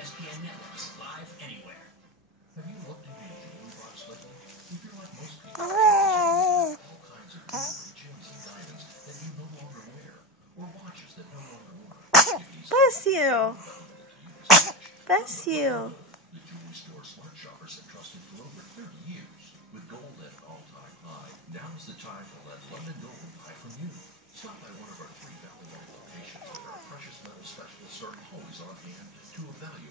ESPN networks live anywhere. Have you looked into your jewelry box lately? If you're like most people, all kinds of jewelry, gems and diamonds that you no longer wear, or watches that no longer work. Bless you. Bless you. The jewelry store Smart Shoppers have trusted for over 30 years. With gold at an all-time high, now's the time to let London Gold buy from you. Stop by one of our 3 Valley Mall locations where our precious metal specialists are always on hand to evaluate